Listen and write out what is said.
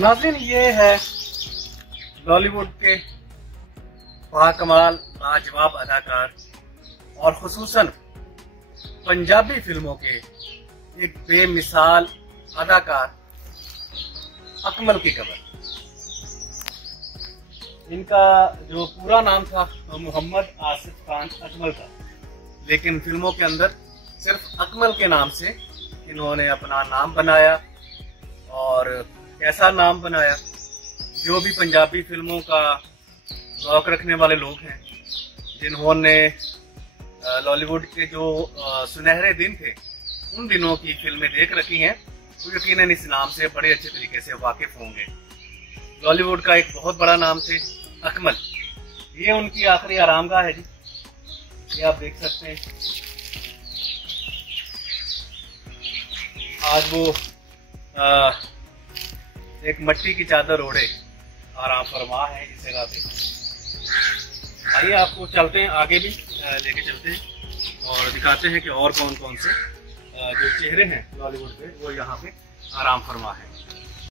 नाज़रीन, ये है बॉलीवुड के बाकमाल लाजवाब अदाकार और खुसूसन पंजाबी फिल्मों के एक बेमिसाल अदाकार अकमल की कबर। इनका जो पूरा नाम था वो मोहम्मद आसिफ खान अकमल था, लेकिन फिल्मों के अंदर सिर्फ अकमल के नाम से इन्होंने अपना नाम बनाया। और कैसा नाम बनाया, जो भी पंजाबी फिल्मों का शौक रखने वाले लोग हैं, जिन्होंने लॉलीवुड के जो सुनहरे दिन थे उन दिनों की फिल्में देख रखी हैं, तो यकीनन इस नाम से बड़े अच्छे तरीके से वाकिफ होंगे। लॉलीवुड का एक बहुत बड़ा नाम थे अकमल। ये उनकी आखिरी आरामगाह है जी, ये आप देख सकते हैं। आज वो एक मट्टी की चादर ओढ़े आराम फरमा है इस जगह पे। आइए आपको चलते हैं, आगे भी लेके चलते हैं और दिखाते हैं कि और कौन कौन से जो चेहरे हैं बॉलीवुड पे वो यहाँ पे आराम फरमा है।